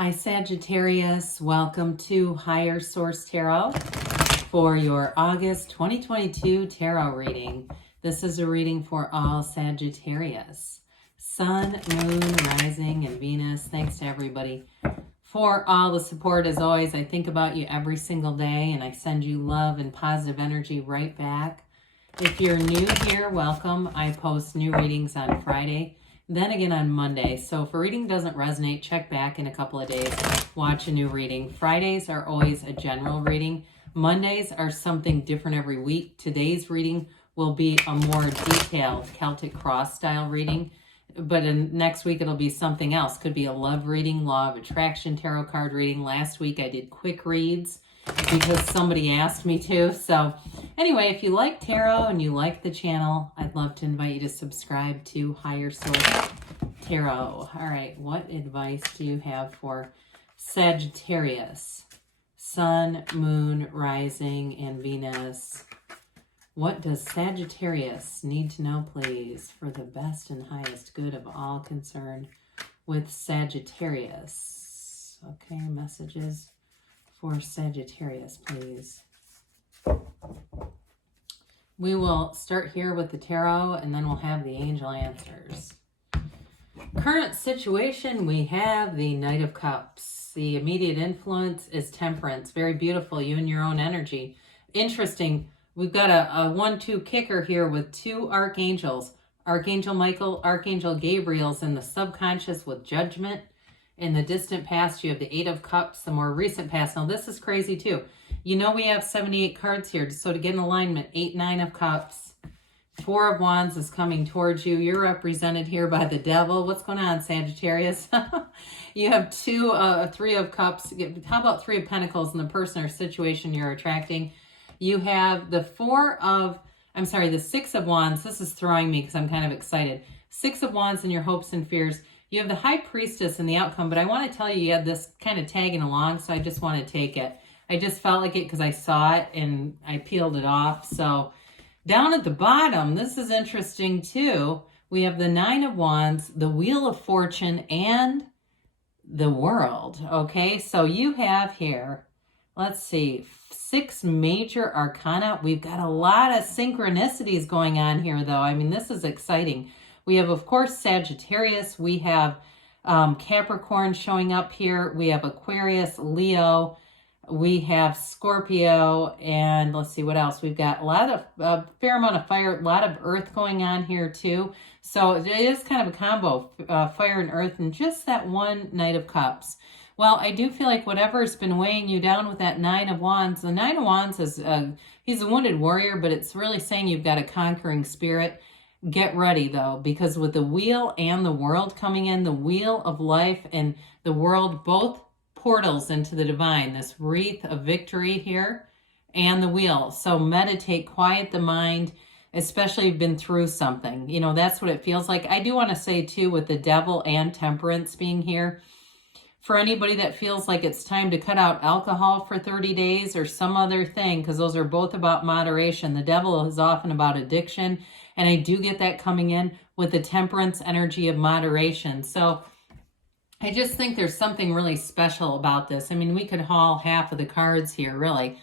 Hi Sagittarius, welcome to Higher Source Tarot for your August 2022 tarot reading. This is a reading for all Sagittarius. Sun, Moon, Rising, and Venus. Thanks to everybody for all the support. As always, I think about you every single day and I send you love and positive energy right back. If you're new here, welcome. I post new readings on Friday, then again on Monday. So if a reading doesn't resonate, check back in a couple of days, watch a new reading. Fridays are always a general reading. Mondays are something different every week. Today's reading will be a more detailed Celtic cross style reading, but next week it'll be something else. Could be a love reading, law of attraction tarot card reading. Last week I did quick reads because somebody asked me to. So anyway, if you like tarot and you like the channel, I'd love to invite you to subscribe to Higher Source Tarot. All right, what advice do you have for Sagittarius? Sun, Moon, Rising, and Venus. What does Sagittarius need to know, please, for the best and highest good of all concerned with Sagittarius? Okay, messages for Sagittarius, please. We will start here with the tarot and then we'll have the angel answers. Current situation, we have the Knight of Cups. The immediate influence is Temperance. Very beautiful, you and your own energy. Interesting, we've got a 1-2 kicker here with two archangels. Archangel Michael, Archangel Gabriel's in the subconscious with Judgment. In the distant past, you have the 8 of Cups, the more recent past. Now, this is crazy, too. You know we have 78 cards here, so to get in alignment, 8, 9 of Cups, 4 of Wands is coming towards you. You're represented here by the Devil. What's going on, Sagittarius? You have 3 of Cups. How about 3 of Pentacles in the person or situation you're attracting? You have the 6 of Wands. This is throwing me because I'm kind of excited. 6 of Wands in your hopes and fears. You have the High Priestess in the outcome, but I want to tell you had this kind of tagging along, so I just want to take it. I just felt like it because I saw it and I peeled it off. So down at the bottom, this is interesting too. We have the 9 of Wands, the Wheel of Fortune, and the World. Okay, so you have here, let's see, 6 major arcana. We've got a lot of synchronicities going on here, though. I mean, this is exciting. We have, of course, Sagittarius. We have Capricorn showing up here. We have Aquarius, Leo. We have Scorpio. And let's see what else. We've got a fair amount of fire, a lot of earth going on here too. So it is kind of a combo, fire and earth, and just that one Knight of Cups. Well, I do feel like whatever's been weighing you down with that 9 of Wands, the 9 of Wands is, he's a wounded warrior, but it's really saying you've got a conquering spirit. Get ready, though, because with the Wheel and the World coming in, the Wheel of Life and the World, both portals into the divine, this wreath of victory here, and the Wheel. So meditate, quiet the mind, especially if you've been through something. You know, that's what it feels like. I do want to say, too, with the Devil and Temperance being here, for anybody that feels like it's time to cut out alcohol for 30 days or some other thing, because those are both about moderation. The Devil is often about addiction, and I do get that coming in with the Temperance energy of moderation. So I just think there's something really special about this. I mean, we could haul half of the cards here, really.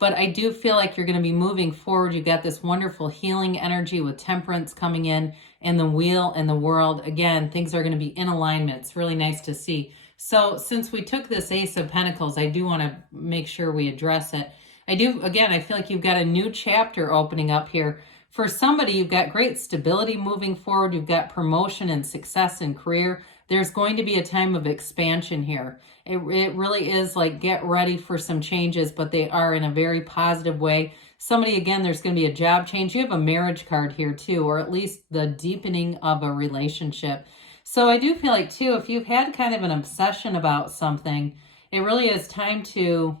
But I do feel like you're going to be moving forward. You've got this wonderful healing energy with Temperance coming in, and the Wheel and the World. Again, things are going to be in alignment. It's really nice to see. So since we took this Ace of Pentacles, I do want to make sure we address it. I feel like you've got a new chapter opening up here. For somebody, you've got great stability moving forward. You've got promotion and success in career. There's going to be a time of expansion here. It really is like get ready for some changes, but they are in a very positive way. Somebody, again, there's going to be a job change. You have a marriage card here too, or at least the deepening of a relationship. So I do feel like too, if you've had kind of an obsession about something, it really is time to,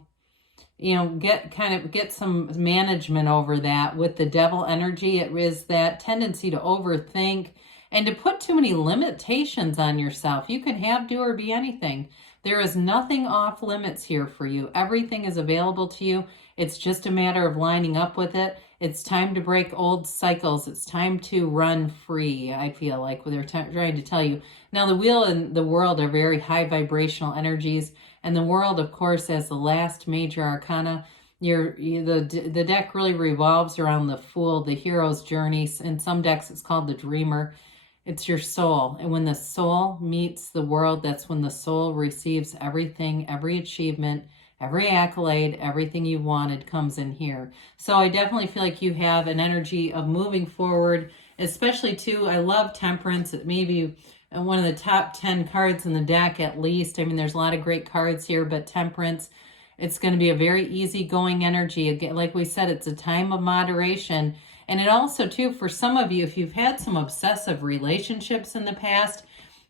you know, get some management over that. With the Devil energy, it is that tendency to overthink and to put too many limitations on yourself. You can have, do, or be anything. There is nothing off limits here for you. Everything is available to you. It's just a matter of lining up with it. It's time to break old cycles. It's time to run free, I feel like, what they're trying to tell you. Now, the wheel and the world are very high vibrational energies. And the world, of course, as the last major arcana, the deck really revolves around the Fool, the hero's journey. In some decks, it's called the Dreamer. It's your soul. And when the soul meets the world, that's when the soul receives everything, every achievement, every accolade, everything you wanted comes in here. So I definitely feel like you have an energy of moving forward, especially too, I love Temperance. It may be one of the top 10 cards in the deck at least. I mean, there's a lot of great cards here, but Temperance, it's going to be a very easygoing energy. Again, like we said, it's a time of moderation. And it also, too, for some of you, if you've had some obsessive relationships in the past,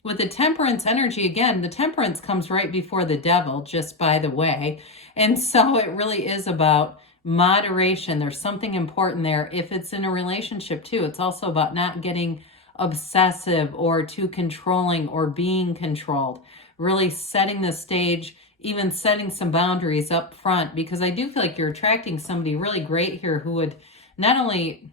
with the Temperance energy, again, the Temperance comes right before the Devil, just by the way. And so it really is about moderation. There's something important there. If it's in a relationship, too, it's also about not getting obsessive or too controlling or being controlled. Really setting the stage, even setting some boundaries up front, because I do feel like you're attracting somebody really great here who would not only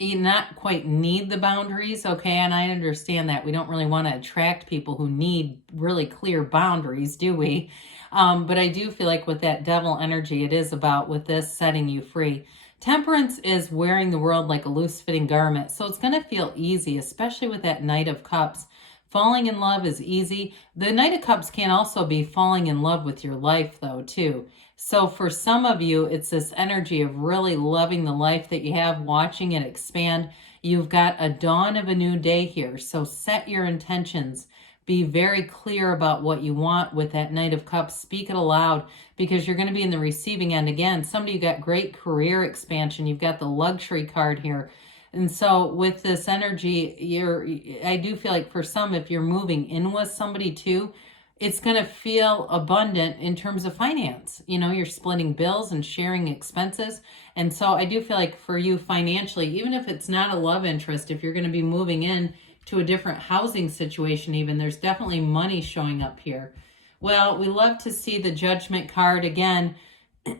not quite need the boundaries, okay, and I understand that we don't really want to attract people who need really clear boundaries, do we? But I do feel like with that Devil energy, it is about, with this, setting you free. Temperance is wearing the world like a loose-fitting garment, so it's going to feel easy, especially with that Knight of Cups. Falling in love is easy. The Knight of Cups can also be falling in love with your life, though, too. So for some of you, it's this energy of really loving the life that you have, watching it expand. You've got a dawn of a new day here. So set your intentions. Be very clear about what you want with that Knight of Cups. Speak it aloud, because you're going to be in the receiving end. Again, somebody who got great career expansion. You've got the luxury card here. And so with this energy, I do feel like for some, if you're moving in with somebody too, it's going to feel abundant in terms of finance. You know, you're splitting bills and sharing expenses. And so I do feel like for you financially, even if it's not a love interest, if you're going to be moving in to a different housing situation even, there's definitely money showing up here. Well, we love to see the Judgment card again.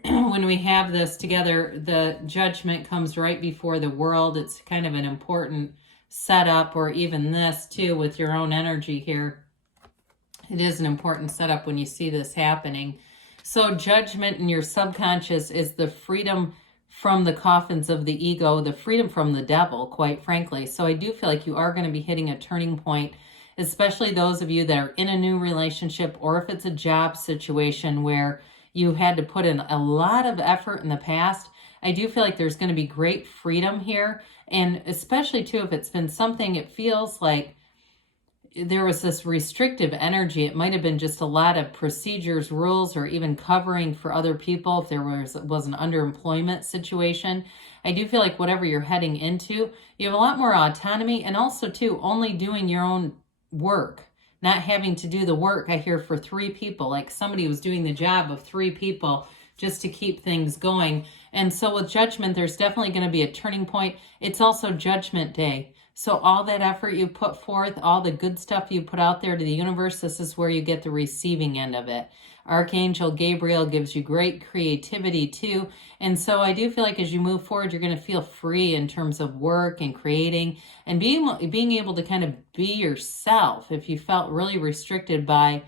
When we have this together, the Judgment comes right before the World. It's kind of an important setup, or even this too with your own energy here. It is an important setup when you see this happening. So Judgment in your subconscious is the freedom from the coffins of the ego, the freedom from the devil, quite frankly. So I do feel like you are going to be hitting a turning point, especially those of you that are in a new relationship, or if it's a job situation where you had to put in a lot of effort in the past. I do feel like there's going to be great freedom here. And especially too, if it's been something, it feels like there was this restrictive energy. It might have been just a lot of procedures, rules, or even covering for other people if there was an underemployment situation. I do feel like whatever you're heading into, you have a lot more autonomy, and also too, only doing your own work, not having to do the work, I hear, for 3 people, like somebody was doing the job of 3 people just to keep things going. And so with Judgment, there's definitely going to be a turning point. It's also Judgment Day. So all that effort you put forth, all the good stuff you put out there to the universe, this is where you get the receiving end of it. Archangel Gabriel gives you great creativity too. And so I do feel like as you move forward, you're going to feel free in terms of work and creating and being able to kind of be yourself. If you felt really restricted by,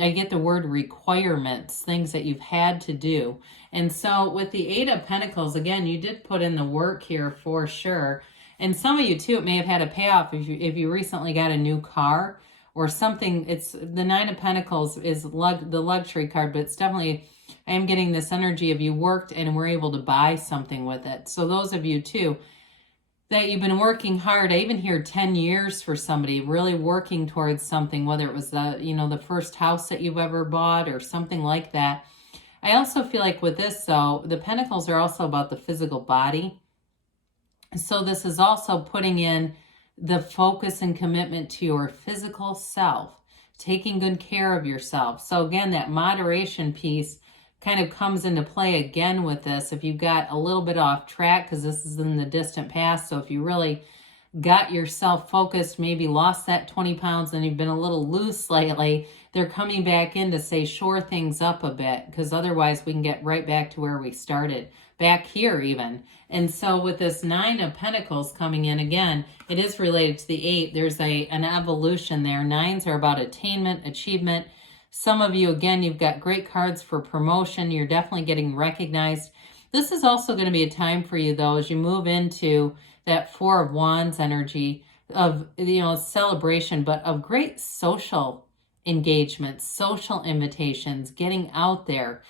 I get the word requirements, things that you've had to do. And so with the 8 of Pentacles, again, you did put in the work here for sure. And some of you too, it may have had a payoff if you recently got a new car or something. It's the 9 of Pentacles is the luxury card, but it's definitely, I am getting this energy of you worked and were able to buy something with it. So those of you too, that you've been working hard, I even hear 10 years for somebody, really working towards something, whether it was the first house that you've ever bought or something like that. I also feel like with this though, the Pentacles are also about the physical body. So this is also putting in the focus and commitment to your physical self, taking good care of yourself. So again, that moderation piece kind of comes into play again with this. If you've got a little bit off track, because this is in the distant past, so if you really got yourself focused, maybe lost that 20 pounds and you've been a little loose lately, they're coming back in to say shore things up a bit, because otherwise we can get right back to where we started. back here even. And so with this 9 of Pentacles coming in, again, it is related to the 8. There's an evolution there. 9s are about attainment, achievement. Some of you, again, you've got great cards for promotion. You're definitely getting recognized. This is also going to be a time for you, though, as you move into that 4 of Wands energy of, celebration, but of great social engagement, social invitations, getting out there,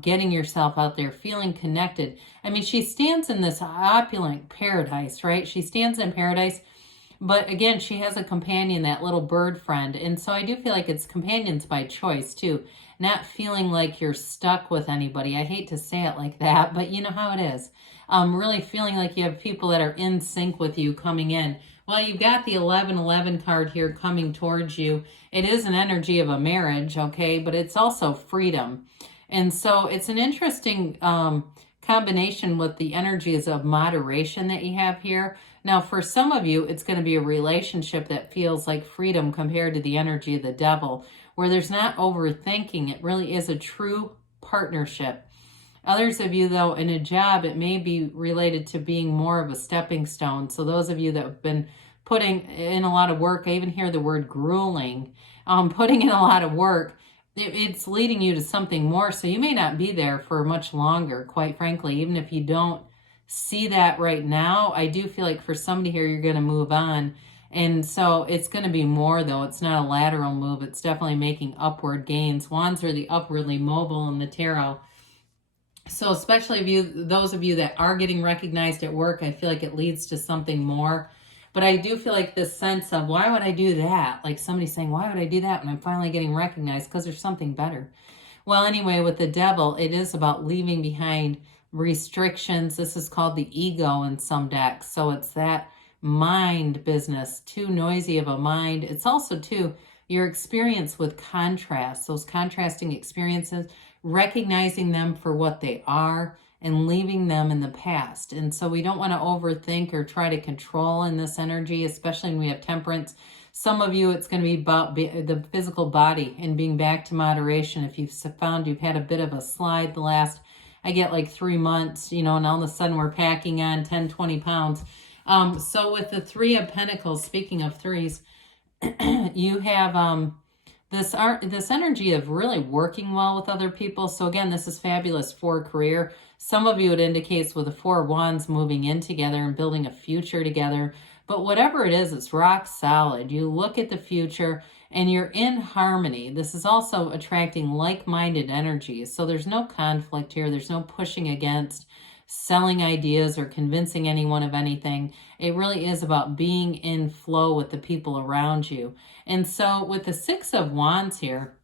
getting yourself out there, feeling connected. I mean, she stands in this opulent paradise, right? She stands in paradise, but again, she has a companion, that little bird friend. And so I do feel like it's companions by choice too, not feeling like you're stuck with anybody. I hate to say it like that, but you know how it is. Really feeling like you have people that are in sync with you coming in. Well, you've got the 1111 card here coming towards you. It is an energy of a marriage, okay, but it's also freedom. And so it's an interesting combination with the energies of moderation that you have here. Now, for some of you, it's going to be a relationship that feels like freedom compared to the energy of the devil, where there's not overthinking. It really is a true partnership. Others of you, though, in a job, it may be related to being more of a stepping stone. So those of you that have been putting in a lot of work, I even hear the word grueling, putting in a lot of work, it's leading you to something more. So you may not be there for much longer, quite frankly, even if you don't see that right now. I do feel like for somebody here, you're going to move on. And so it's going to be more, though. It's not a lateral move. It's definitely making upward gains. Wands are the upwardly mobile in the tarot. So especially those of you that are getting recognized at work, I feel like it leads to something more. But I do feel like this sense of, why would I do that? Like somebody saying, why would I do that when I'm finally getting recognized? Because there's something better. Well, anyway, with the devil, it is about leaving behind restrictions. This is called the ego in some decks. So it's that mind business, too noisy of a mind. It's also, too, your experience with contrast, those contrasting experiences, recognizing them for what they are and leaving them in the past. And so we don't want to overthink or try to control in this energy, especially when we have temperance. Some of you, it's going to be about the physical body and being back to moderation. If you've found you've had a bit of a slide the last, I get like 3 months, and all of a sudden we're packing on 10, 20 pounds. So with the 3 of Pentacles, speaking of threes, you have this energy of really working well with other people. So again, this is fabulous for career. Some of you, it indicates with the 4 of Wands moving in together and building a future together. But whatever it is, it's rock solid. You look at the future and you're in harmony. This is also attracting like-minded energies. So there's no conflict here. There's no pushing against, selling ideas, or convincing anyone of anything. It really is about being in flow with the people around you. And so with the 6 of Wands here,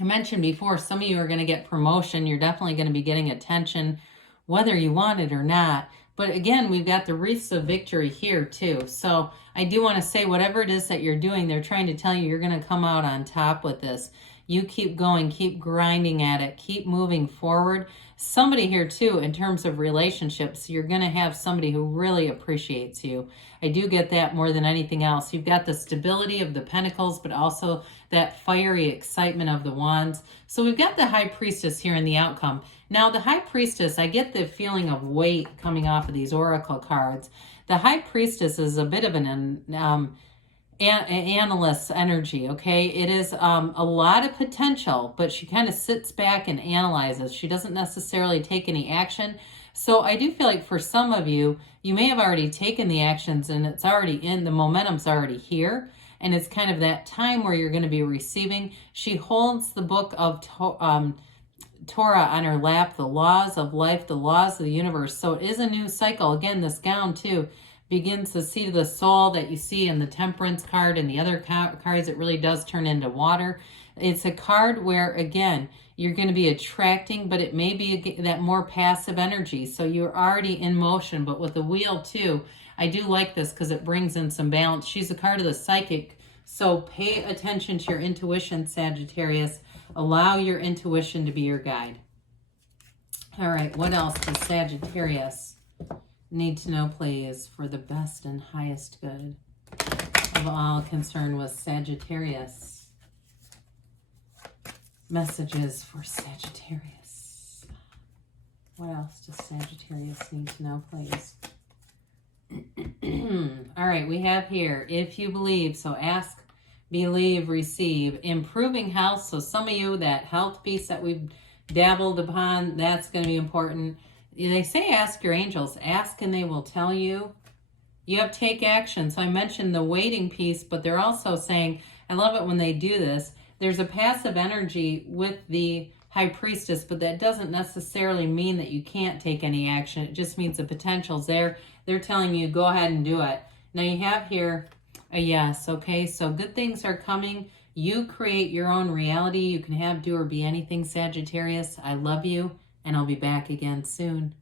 I mentioned before, some of you are going to get promotion. You're definitely going to be getting attention, whether you want it or not. But again, we've got the wreaths of victory here too. So I do want to say, whatever it is that you're doing, they're trying to tell you you're going to come out on top with this. You keep going, keep grinding at it, keep moving forward. Somebody here too, in terms of relationships, you're going to have somebody who really appreciates you. I do get that more than anything else. You've got the stability of the Pentacles, but also that fiery excitement of the Wands. So we've got the High Priestess here in the outcome. Now, the High Priestess, I get the feeling of weight coming off of these Oracle cards. The High Priestess is a bit of an analyst energy, okay? It is a lot of potential, but she kind of sits back and analyzes. She doesn't necessarily take any action. So I do feel like for some of you, you may have already taken the actions and it's already in, the momentum's already here. And it's kind of that time where you're going to be receiving. She holds the book of Torah on her lap, the laws of life, the laws of the universe. So it is a new cycle. Again, this gown too begins the seat of the soul that you see in the Temperance card and the other cards. It really does turn into water. It's a card where, again, you're going to be attracting, but it may be that more passive energy. So you're already in motion, but with the wheel too, I do like this because it brings in some balance. She's a card of the psychic. So pay attention to your intuition, Sagittarius. Allow your intuition to be your guide. All right, what else does Sagittarius need to know, please, for the best and highest good of all concerned with Sagittarius? Messages for Sagittarius. What else does Sagittarius need to know, please? All right, we have here, if you believe, so ask, believe, receive. Improving health, so some of you, that health piece that we've dabbled upon, that's going to be important. They say ask your angels. Ask and they will tell you. You have to take action. So I mentioned the waiting piece, but they're also saying, I love it when they do this, there's a passive energy with the High Priestess, but that doesn't necessarily mean that you can't take any action. It just means the potential's there. They're telling you, go ahead and do it. Now you have here a yes, okay? So good things are coming. You create your own reality. You can have, do, or be anything, Sagittarius. I love you, and I'll be back again soon.